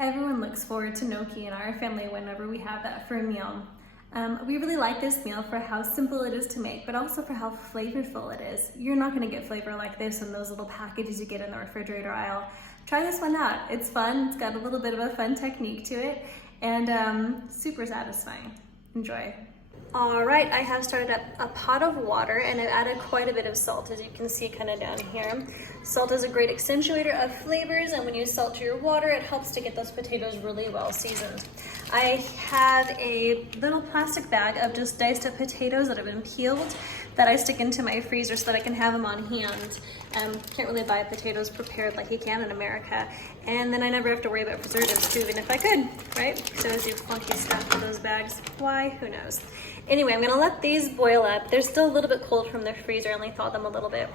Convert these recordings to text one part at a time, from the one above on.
Everyone looks forward to gnocchi in our family whenever we have that for a meal. We really like this meal for how simple it is to make, but also for how flavorful it is. You're not gonna get flavor like this in those little packages you get in the refrigerator aisle. Try this one out. It's fun, it's got a little bit of a fun technique to it, and super satisfying. Enjoy. All right, I have started up a pot of water and I've added quite a bit of salt, as you can see kind of down here. Salt is a great accentuator of flavors, and when you salt your water, it helps to get those potatoes really well seasoned. I have a little plastic bag of just diced up potatoes that have been peeled that I stick into my freezer so that I can have them on hand. Can't really buy potatoes prepared like you can in America. And then I never have to worry about preservatives too, even if I could, right? Because I always do funky stuff in those bags. Why? Who knows? Anyway, I'm gonna let these boil up. They're still a little bit cold from the freezer. I only thawed them a little bit.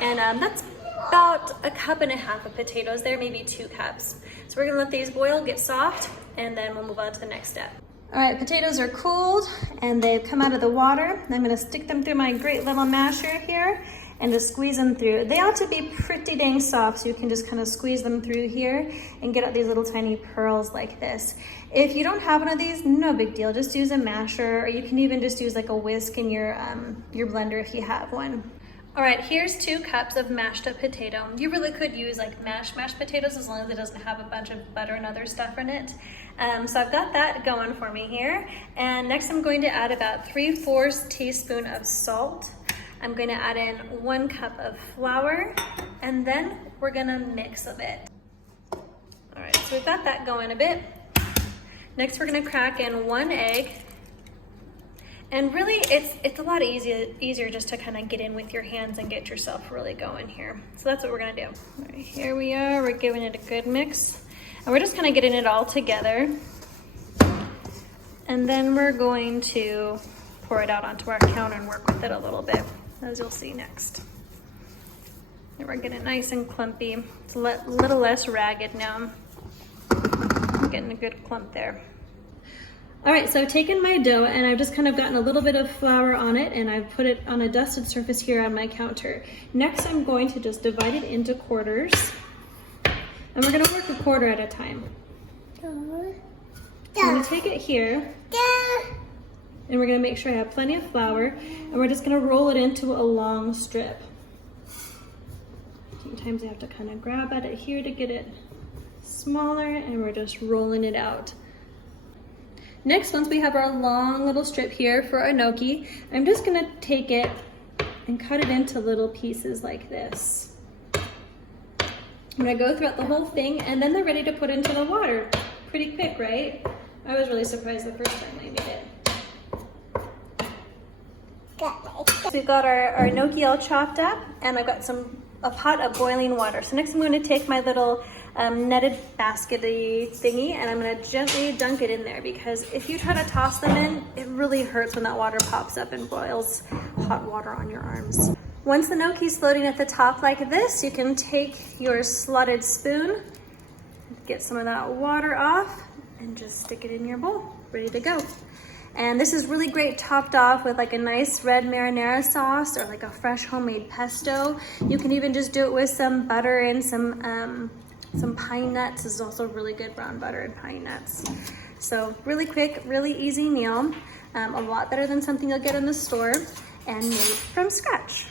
And that's about 1.5 cups of potatoes there, maybe 2 cups. So we're gonna let these boil, get soft, and then we'll move on to the next step. All right, potatoes are cooled and they've come out of the water. I'm gonna stick them through my great little masher here and just squeeze them through. They ought to be pretty dang soft, so you can just kind of squeeze them through here and get out these little tiny pearls like this. If you don't have one of these, no big deal. Just use a masher, or you can even just use like a whisk in your blender if you have one. All right, here's 2 cups of mashed up potato. You really could use like mashed potatoes as long as it doesn't have a bunch of butter and other stuff in it. So I've got that going for me here. And next I'm going to add about 3/4 teaspoon of salt. I'm going to add in 1 cup of flour, and then we're gonna mix a bit. All right, so we've got that going a bit. Next we're gonna crack in 1 egg. And really, it's a lot easier just to kind of get in with your hands and get yourself really going here. So that's what we're gonna do. All right, here we are, we're giving it a good mix. And we're just kind of getting it all together. And then we're going to pour it out onto our counter and work with it a little bit, as you'll see next. And we're getting nice and clumpy. It's a little less ragged now. I'm getting a good clump there. All right, so I've taken my dough and I've just kind of gotten a little bit of flour on it, and I've put it on a dusted surface here on my counter. Next, I'm going to just divide it into quarters, and we're gonna work a quarter at a time. I'm gonna take it here, and we're gonna make sure I have plenty of flour, and we're just gonna roll it into a long strip. Sometimes I have to kind of grab at it here to get it smaller, and we're just rolling it out. Next, once we have our long little strip here for our gnocchi, I'm just gonna take it and cut it into little pieces like this. I'm gonna go throughout the whole thing, and then they're ready to put into the water. Pretty quick, right? I was really surprised the first time I made it. So we've got our gnocchi all chopped up, and I've got a pot of boiling water. So next I'm going to take my little netted baskety thingy, and I'm going to gently dunk it in there, because if you try to toss them in, it really hurts when that water pops up and boils hot water on your arms. Once the gnocchi's floating at the top like this, you can take your slotted spoon, get some of that water off, and just stick it in your bowl, ready to go. And this is really great topped off with like a nice red marinara sauce, or like a fresh homemade pesto. You can even just do it with some butter and some pine nuts. This is also really good, brown butter and pine nuts. So really quick, really easy meal. A lot better than something you'll get in the store, and made from scratch.